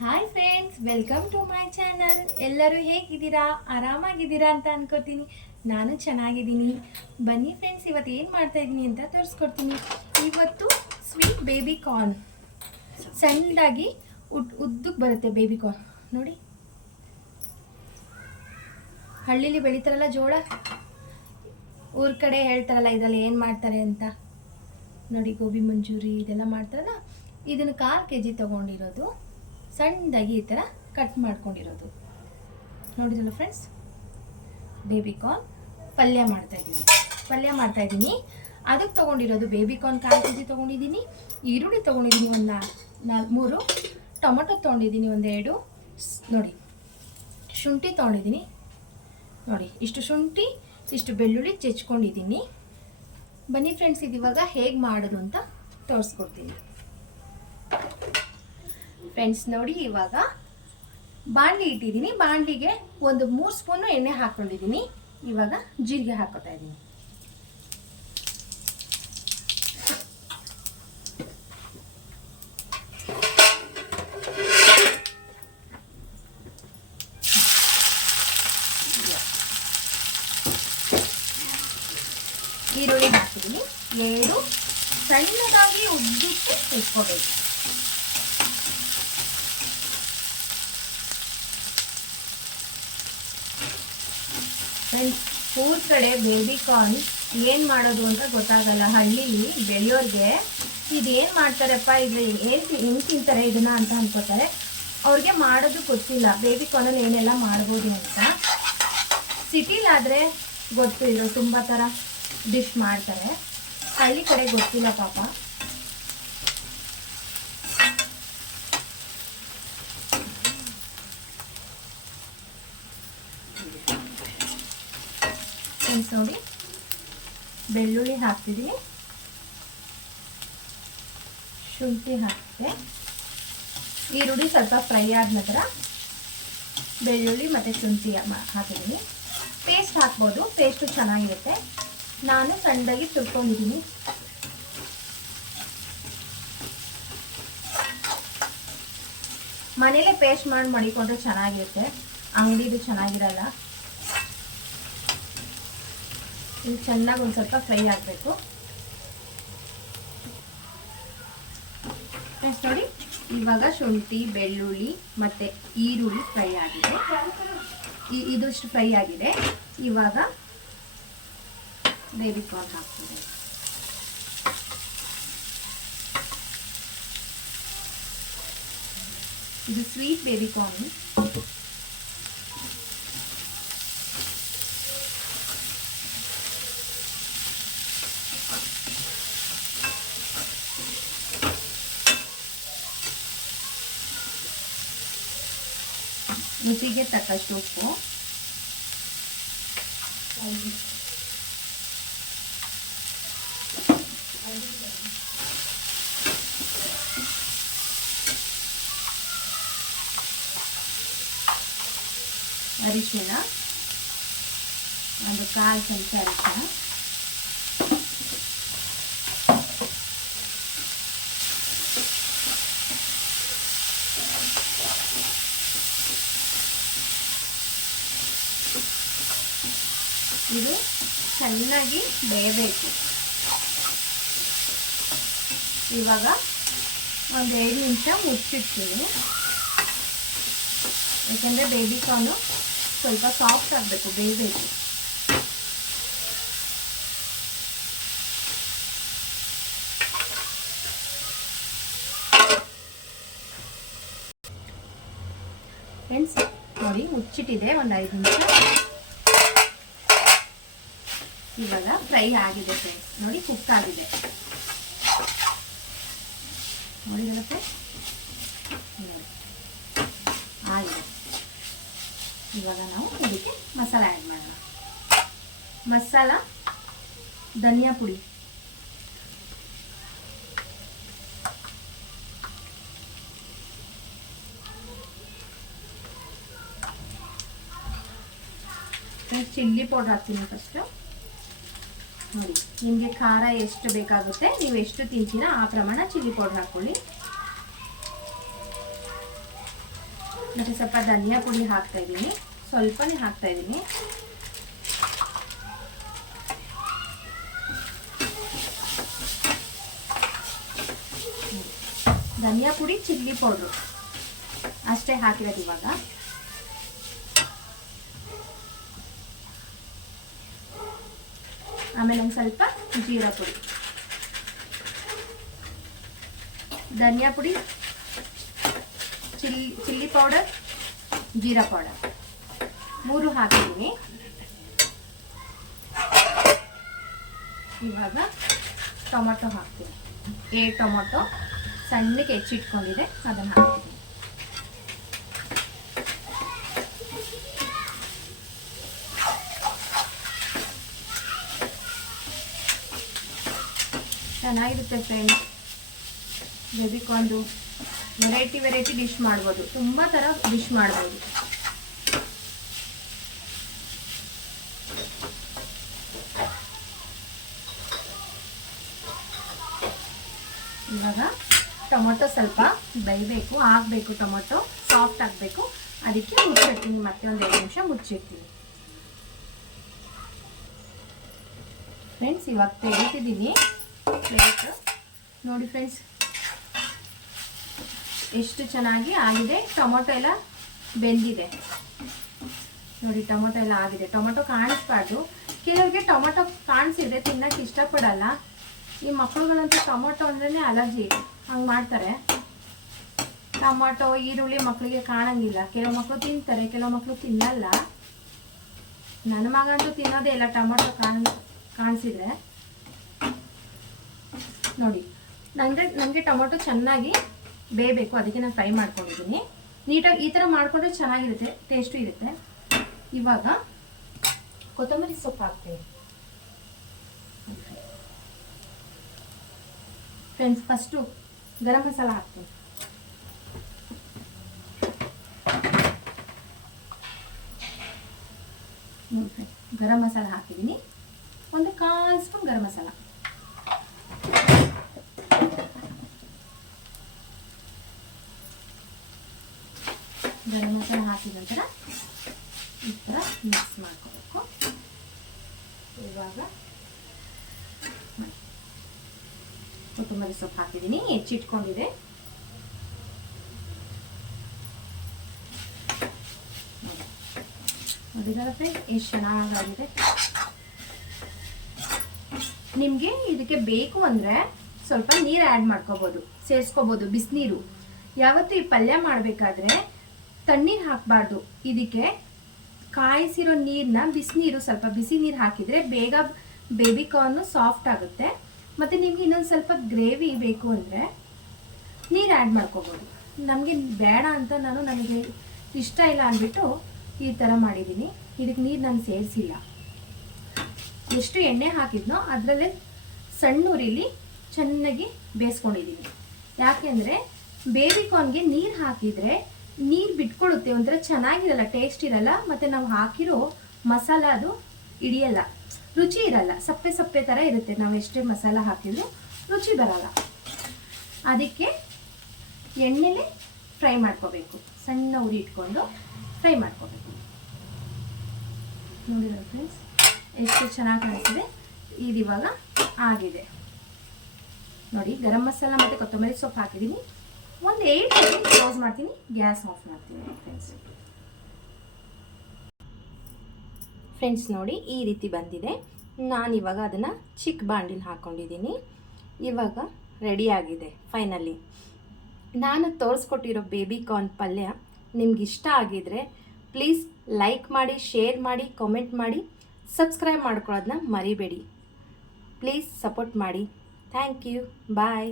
Hi friends welcome to my channel ಎಲ್ಲರೂ ಹೇಗಿದ್ದೀರಾ? ಆರಾಮಾಗಿದ್ದೀರಾ ಅಂತ ಅನ್ಕೋತೀನಿ. ನಾನು ಚೆನ್ನಾಗಿದ್ದೀನಿ. ಬನ್ನಿ ಫ್ರೆಂಡ್ಸ್ ಇವತ್ತು ಏನು ಮಾಡ್ತಾ ಇದ್ದೀನಿ ಅಂತ ತೋರಿಸ್ಕೊಡ್ತೀನಿ. ಇವತ್ತು ಸ್ವೀಟ್ ಬೇಬಿ ಕಾರ್ನ್ ಸಣ್ಣದಾಗಿ ಉದ್ ಉದ್ದಕ್ಕೆ ಬರುತ್ತೆ ಬೇಬಿ ಕಾರ್ನ್ ನೋಡಿ. ಹಳ್ಳಿಲಿ ಬೆಳೀತಾರಲ್ಲ ಜೋಳ? ಊರ ಕಡೆ ಹೇಳ್ತಾರಲ್ಲ, ಇದರಲ್ಲಿ ಏನು ಮಾಡ್ತಾರೆ ಅಂತ. ನೋಡಿ, ಗೋಬಿ ಮಂಚೂರಿ, ಇದೆಲ್ಲ ಮಾಡ್ತಾರಲ್ಲ. ಇದನ್ನು ಕಾಲು ಕೆ ಜಿ ತೊಗೊಂಡಿರೋದು. ಸಣ್ಣದಾಗಿ ಈ ಥರ ಕಟ್ ಮಾಡ್ಕೊಂಡಿರೋದು. ನೋಡಿದ್ರಲ್ಲ ಫ್ರೆಂಡ್ಸ್ ಬೇಬಿ ಕಾರ್ನ್ ಪಲ್ಯ ಮಾಡ್ತಾ ಇದ್ದೀನಿ. ಪಲ್ಯ ಮಾಡ್ತಾ ಇದ್ದೀನಿ. ಅದಕ್ಕೆ ತೊಗೊಂಡಿರೋದು ಬೇಬಿ ಕಾರ್ನ್ ಕಾಲು ಕೆ ಜಿ ತೊಗೊಂಡಿದ್ದೀನಿ. ಈರುಳ್ಳಿ ತೊಗೊಂಡಿದ್ದೀನಿ ಒಂದು ನಾಲ್ಕು ಮೂರು. ಟೊಮೊಟೊ ತೊಗೊಂಡಿದ್ದೀನಿ ಒಂದೆರಡು ನೋಡಿ, ಶುಂಠಿ ತೊಗೊಂಡಿದ್ದೀನಿ. ನೋಡಿ, ಇಷ್ಟು ಶುಂಠಿ, ಇಷ್ಟು ಬೆಳ್ಳುಳ್ಳಿ ಚೆಚ್ಕೊಂಡಿದ್ದೀನಿ. ಬನ್ನಿ ಫ್ರೆಂಡ್ಸ್ ಇದು ಇವಾಗ ಹೇಗೆ ಮಾಡೋದು ಅಂತ ತೋರಿಸ್ಕೊಡ್ತೀನಿ. ಫ್ರೆಂಡ್ಸ್ ನೋಡಿ ಇವಾಗ ಬಾಣಲಿ ಇಟ್ಟಿದ್ದೀನಿ. ಬಾಣಲಿಗೆ ಒಂದು ಮೂರು ಸ್ಪೂನು ಎಣ್ಣೆ ಹಾಕ್ಕೊಂಡಿದ್ದೀನಿ. ಇವಾಗ ಜೀರಿಗೆ ಹಾಕೋತಾ ಇದ್ದೀನಿ. ಈರುಳ್ಳಿ ಹಾಕಿದ್ದೀನಿ ಎರಡು ಸಣ್ಣದಾಗಿ ಉದ್ದಿಟ್ಟು ಇಟ್ಕೋಬೇಕು ಫ್ರೆಂಡ್ಸ್ ಊರ್ ಕಡೆ ಬೇಬಿ ಕಾರ್ನ್ ಏನು ಮಾಡೋದು ಅಂತ ಗೊತ್ತಾಗಲ್ಲ. ಹಳ್ಳಿಲಿ ಬೆಳೆಯೋರಿಗೆ ಇದೇನು ಮಾಡ್ತಾರಪ್ಪ? ಇದು ಏನು ಹೆಂಗೆ ತಿಂತಾರೆ ಇದನ್ನ ಅಂತ ಅನ್ಕೋತಾರೆ. ಅವ್ರಿಗೆ ಮಾಡೋದು ಗೊತ್ತಿಲ್ಲ. ಬೇಬಿ ಕಾರ್ನಲ್ಲಿ ಏನೆಲ್ಲ ಮಾಡ್ಬೋದು ಅಂತ. ಸಿಟಿಲಾದರೆ ಗೊತ್ತು ಇರೋ ತುಂಬ ಥರ ಡಿಶ್ ಮಾಡ್ತಾರೆ. ಹಳ್ಳಿ ಕಡೆ ಗೊತ್ತಿಲ್ಲ ಪಾಪ. ಫ್ರೆಂಡ್ಸ್ ನೋಡಿ ಬೆಳ್ಳುಳ್ಳಿ ಹಾಕ್ತಿದ್ದೀನಿ ಶುಂಠಿ ಹಾಕಿದೆ ಈರುಳ್ಳಿ ಸ್ವಲ್ಪ ಫ್ರೈ ಆದ ನಂತರ ಬೆಳ್ಳುಳ್ಳಿ ಮತ್ತು ಶುಂಠಿ ಹಾಕಿದ್ದೀನಿ ಪೇಸ್ಟ್ ಹಾಕ್ಬೋದು, ಪೇಸ್ಟು ಚೆನ್ನಾಗಿರುತ್ತೆ. ನಾನು ಸಣ್ಣದಾಗಿ ತುರ್ಕೊಂಡಿದ್ದೀನಿ ಮನೇಲೆ ಪೇಸ್ಟ್ ಮಾಡಿ ಮಡಿಕೊಂಡ್ರೆ ಚೆನ್ನಾಗಿರುತ್ತೆ. ಅಂಗಡಿದು ಚೆನ್ನಾಗಿರಲ್ಲ. ಇದು ಚೆನ್ನಾಗಿ ಒಂದು ಸ್ವಲ್ಪ ಫ್ರೈ ಆಗಬೇಕು. ನೋಡಿ, ಇವಾಗ ಶುಂಠಿ, ಬೆಳ್ಳುಳ್ಳಿ ಮತ್ತು ಈರುಳ್ಳಿ ಫ್ರೈ ಆಗಿದೆ. ಈ ಇದಿಷ್ಟು ಫ್ರೈ ಆಗಿದೆ. ಇವಾಗ ಬೇಬಿ ಕಾರ್ನ್ ಹಾಕ್ತೀವಿ ಇದು ಸ್ವೀಟ್ ಬೇಬಿ ಕಾರ್ನ್ ರುಚಿಗೆ ತಕ್ಕಷ್ಟು ಉಪ್ಪು. ಅರಿಶಿಣ ಒಂದು ಕಾಲು ಚಮಚ ಅರಿಶಿಣ ಇದು ಚೆನ್ನಾಗಿ ಬೇಯಬೇಕು. ಇವಾಗ ಒಂದು ಐದು ನಿಮಿಷ ಮುಚ್ಚಿಡ್ತೀನಿ. ಯಾಕಂದರೆ ಬೇಬಿ ಕಾರ್ನು ಸ್ವಲ್ಪ ಸಾಫ್ಟ್ ಆಗಬೇಕು, ಬೇಯಬೇಕು. ಫ್ರೆಂಡ್ಸ್ ನೋಡಿ ಮುಚ್ಚಿಟ್ಟಿದೆ ಒಂದು ಐದು ನಿಮಿಷ. ಇವಾಗ ಫ್ರೈ ಆಗಿದೆ ಫ್ರೆಂಡ್ಸ್ ನೋಡಿ ಕುಕ್ ಆಗಿದೆ. ನೋಡಿದಲ್ಲ ಫ್ರೆಂಡ್ಸ್ ನೋಡಿ ಆಗಿದೆ. ಇವಾಗ ನಾವು ಇದಕ್ಕೆ ಮಸಾಲ ಆ್ಯಡ್ ಮಾಡೋಣ. ಮಸಾಲ, ಧನಿಯಾ ಪುಡಿ. ಚಿಲ್ಲಿ ಪೌಡರ್ ಹಾಕ್ತೀನಿ ಫಸ್ಟು ನೋಡಿ, ನಿಮಗೆ ಖಾರ ಎಷ್ಟು ಬೇಕಾಗುತ್ತೆ, ನೀವು ಎಷ್ಟು ತಿಂತೀರಾ, ಆ ಪ್ರಮಾಣ ಚಿಲ್ಲಿ ಪೌಡರ್ ಹಾಕ್ಕೊಳ್ಳಿ. ಮತ್ತು ಸ್ವಲ್ಪ ಧನಿಯಾ ಪುಡಿ ಹಾಕ್ತಾ ಇದ್ದೀನಿ, ಸ್ವಲ್ಪನೇ ಹಾಕ್ತಾ ಇದ್ದೀನಿ. ಧನಿಯಾ ಪುಡಿ ಚಿಲ್ಲಿ ಪೌಡ್ರು, ಅಷ್ಟೇ ಹಾಕಿರೋದು ಇವಾಗ. ಆಮೇಲೆ ಒಂದು ಸ್ವಲ್ಪ ಜೀರಾ ಪುಡಿ. ಧನಿಯಾ ಪುಡಿ, chilli chilli powder, jeera powder. ಮೂರು ಹಾಕಿದ್ದೀನಿ. ಇವಾಗ ಟೊಮೊಟೊ ಹಾಕ್ತೀನಿ. ಏ ಟೊಮೊಟೊ ಸಣ್ಣಗೆ ಹೆಚ್ಚಿಟ್ಕೊಂಡಿದೆ, ಅದನ್ನು ಹಾಕ್ತೀನಿ. ಚೆನ್ನಾಗಿರುತ್ತೆ ಫ್ರೆಂಡ್ಸ್ ಬೇಬಿಕಾರ್ನ್ದು ವೆರೈಟಿ ವೆರೈಟಿ ಡಿಶ್ ಮಾಡ್ಬೋದು. ತುಂಬ ಥರ ಡಿಶ್ ಮಾಡ್ಬೋದು. ಇವಾಗ ಟೊಮೊಟೊ ಸ್ವಲ್ಪ ಬೇಯಬೇಕು, ಆಗಬೇಕು ಟೊಮೊಟೊ ಸಾಫ್ಟ್ ಆಗಬೇಕು. ಅದಕ್ಕೆ ಮುಚ್ಚಿಡ್ತೀನಿ, ಮತ್ತೆ ಒಂದು ಎರಡು ನಿಮಿಷ ಮುಚ್ಚಿಡ್ತೀನಿ. ಫ್ರೆಂಡ್ಸ್ ಇವಾಗ ತೆಗಿತಿದ್ದೀನಿ. ಪ್ಲೇಟ್. ನೋಡಿ ಫ್ರೆಂಡ್ಸ್, ಎಷ್ಟು ಚೆನ್ನಾಗಿ ಆಗಿದೆ. ಟೊಮೊಟೊ ಎಲ್ಲ ಬೆಂದಿದೆ. ನೋಡಿ, ಟೊಮೊಟೊ ಎಲ್ಲ ಆಗಿದೆ. ಟೊಮೊಟೊ ಕಾಣಿಸ್ಬಾರ್ದು. ಕೆಲವರಿಗೆ ಟೊಮೊಟೊ ಕಾಣಿಸಿದ್ರೆ ತಿನ್ನಕ್ಕೆ ಇಷ್ಟಪಡಲ್ಲ. ಈ ಮಕ್ಕಳುಗಳಂತೂ ಟೊಮೊಟೊ ಅಂದ್ರೆ ಅಲರ್ಜಿ. ಹಂಗೆ ಮಾಡ್ತಾರೆ. ಟೊಮೊಟೊ, ಈರುಳ್ಳಿ ಮಕ್ಕಳಿಗೆ ಕಾಣಂಗಿಲ್ಲ. ಕೆಲವು ಮಕ್ಕಳು ತಿಂತಾರೆ, ಕೆಲವು ಮಕ್ಕಳು ತಿನ್ನಲ್ಲ. ನನ್ನ ಮಗಂತೂ ತಿನ್ನೋದೇ ಇಲ್ಲ ಟೊಮೊಟೊ ಕಾಣ್, ಕಾಣಿಸಿದ್ರೆ. ನೋಡಿ ನನಗೆ ನನಗೆ ಟೊಮೊಟೊ ಚೆನ್ನಾಗಿ ಬೇಯಬೇಕು, ಅದಕ್ಕೆ ನಾನು ಫ್ರೈ ಮಾಡ್ಕೊಂಡಿದ್ದೀನಿ. ನೀಟಾಗಿ ಈ ಥರ ಮಾಡಿಕೊಂಡ್ರೆ ಚೆನ್ನಾಗಿರುತ್ತೆ ಟೇಸ್ಟು ಇರುತ್ತೆ. ಇವಾಗ ಕೊತ್ತಂಬರಿ ಸೊಪ್ಪು ಹಾಕ್ತೀನಿ. ಫ್ರೆಂಡ್ಸ್ ಫಸ್ಟು ಗರಂ ಮಸಾಲ ಹಾಕ್ತೀನಿ. ಗರಂ ಮಸಾಲ ಹಾಕಿದ್ದೀನಿ. ಒಂದು ಕಾಲು ಸ್ಪೂನ್ ಗರಂ ಮಸಾಲ. ಮಸಾಲ ಹಾಕಿದ ನಂತರ ಈ ಥರ ಮಿಕ್ಸ್ ಮಾಡ್ಕೋಬೇಕು. ಇವಾಗ. ಕೊತ್ತಂಬರಿ ಸೊಪ್ಪು ಹಾಕಿದ್ದೀನಿ. ಹೆಚ್ಚಿಟ್ಕೊಂಡಿದೆ ಎಷ್ಟು ಚೆನ್ನಾಗಾಗಿದೆ. ನಿಮಗೆ ಇದಕ್ಕೆ ಬೇಕು ಅಂದರೆ ಸ್ವಲ್ಪ ನೀರು ಆ್ಯಡ್ ಮಾಡ್ಕೋಬೋದು, ಸೇರಿಸ್ಕೋಬೋದು ಬಿಸಿನೀರು. ಯಾವತ್ತು ಈ ಪಲ್ಯ ಮಾಡಬೇಕಾದ್ರೆ ತಣ್ಣೀರು ಹಾಕಬಾರ್ದು. ಇದಕ್ಕೆ ಕಾಯಿಸಿರೋ ನೀರನ್ನ ಬಿಸಿನೀರು ಸ್ವಲ್ಪ ಬಿಸಿ ನೀರು ಹಾಕಿದರೆ ಬೇಗ ಬೇಬಿ ಕಾರ್ನು ಸಾಫ್ಟ್ ಆಗುತ್ತೆ. ಮತ್ತು ನಿಮ್ಗೆ ಇನ್ನೊಂದು ಸ್ವಲ್ಪ ಗ್ರೇವಿ ಬೇಕು ಅಂದರೆ ನೀರು ಆ್ಯಡ್ ಮಾಡ್ಕೋಬೋದು. ನಮಗೆ ಬೇಡ ಅಂತ ನಾನು ನನಗೆ ಇಷ್ಟ ಇಲ್ಲ ಅಂದ್ಬಿಟ್ಟು ಈ ಥರ ಮಾಡಿದ್ದೀನಿ. ಇದಕ್ಕೆ ನೀರು ನಾನು ಸೇರಿಸಿಲ್ಲ. ಎಷ್ಟು ಎಣ್ಣೆ ಹಾಕಿದ್ನೋ ಅದರಲ್ಲೇ ಸಣ್ಣ ಉರಿಲಿ ಚೆನ್ನಾಗಿ ಬೇಯಿಸ್ಕೊಂಡಿದ್ದೀನಿ. ಯಾಕೆಂದರೆ ಬೇಬಿ ಕಾರ್ನ್ಗೆ ನೀರು ಹಾಕಿದರೆ ನೀರು ಬಿಟ್ಕೊಳುತ್ತೆ, ಒಂಥರ ಚೆನ್ನಾಗಿರಲ್ಲ ಟೇಸ್ಟ್ ಇರಲ್ಲ, ಮತ್ತು ನಾವು ಹಾಕಿರೋ ಮಸಾಲ ಅದು ಹಿಡಿಯಲ್ಲ, ರುಚಿ ಇರಲ್ಲ, ಸಪ್ಪೆ ಸಪ್ಪೆ ಥರ ಇರುತ್ತೆ, ನಾವು ಎಷ್ಟೇ ಮಸಾಲ ಹಾಕಿದ್ರು ರುಚಿ ಬರಲ್ಲ. ಅದಕ್ಕೆ ಎಣ್ಣೆಲೆ ಫ್ರೈ ಮಾಡ್ಕೋಬೇಕು, ಸಣ್ಣ ಉರಿ ಇಟ್ಕೊಂಡು ಫ್ರೈ ಮಾಡ್ಕೋಬೇಕು. ನೋಡಿರೋ ಫ್ರೆಂಡ್ಸ್ ಎಷ್ಟು ಚೆನ್ನಾಗಿ ಕಾಣಿಸ್ತಿದೆ ಇದು ಇವಾಗ ಆಗಿದೆ. ನೋಡಿ, ಗರಂ ಮಸಾಲ ಮತ್ತು ಕೊತ್ತಂಬರಿ ಸೊಪ್ಪು ಹಾಕಿದ್ದೀನಿ ಒಂದು ಏಟ್ ಸೆಕೆಂಡ್ ಕ್ಲೋಸ್ ಮಾಡ್ತೀನಿ ಗ್ಯಾಸ್ ಆಫ್ ಮಾಡ್ತೀನಿ ಫ್ರೆಂಡ್ಸ್ ಫ್ರೆಂಡ್ಸ್ ನೋಡಿ, ಈ ರೀತಿ ಬಂದಿದೆ. ನಾನು ಇವಾಗ ಅದನ್ನು ಚಿಕ್ಕ ಬಾಂಡಿಲಿ ಹಾಕ್ಕೊಂಡಿದ್ದೀನಿ ಇವಾಗ ರೆಡಿಯಾಗಿದೆ ಫೈನಲಿ ನಾನು ತೋರಿಸ್ಕೊಟ್ಟಿರೋ ಬೇಬಿ ಕಾರ್ನ್ ಪಲ್ಯ ನಿಮ್ಗೆ ಇಷ್ಟ ಆಗಿದ್ರೆ ಪ್ಲೀಸ್ ಲೈಕ್ ಮಾಡಿ ಶೇರ್ ಮಾಡಿ ಕಾಮೆಂಟ್ ಮಾಡಿ ಸಬ್ಸ್ಕ್ರೈಬ್ ಮಾಡ್ಕೊಳ್ಳೋದನ್ನ ಮರಿಬೇಡಿ. ಪ್ಲೀಸ್ ಸಪೋರ್ಟ್ ಮಾಡಿ. Thank you bye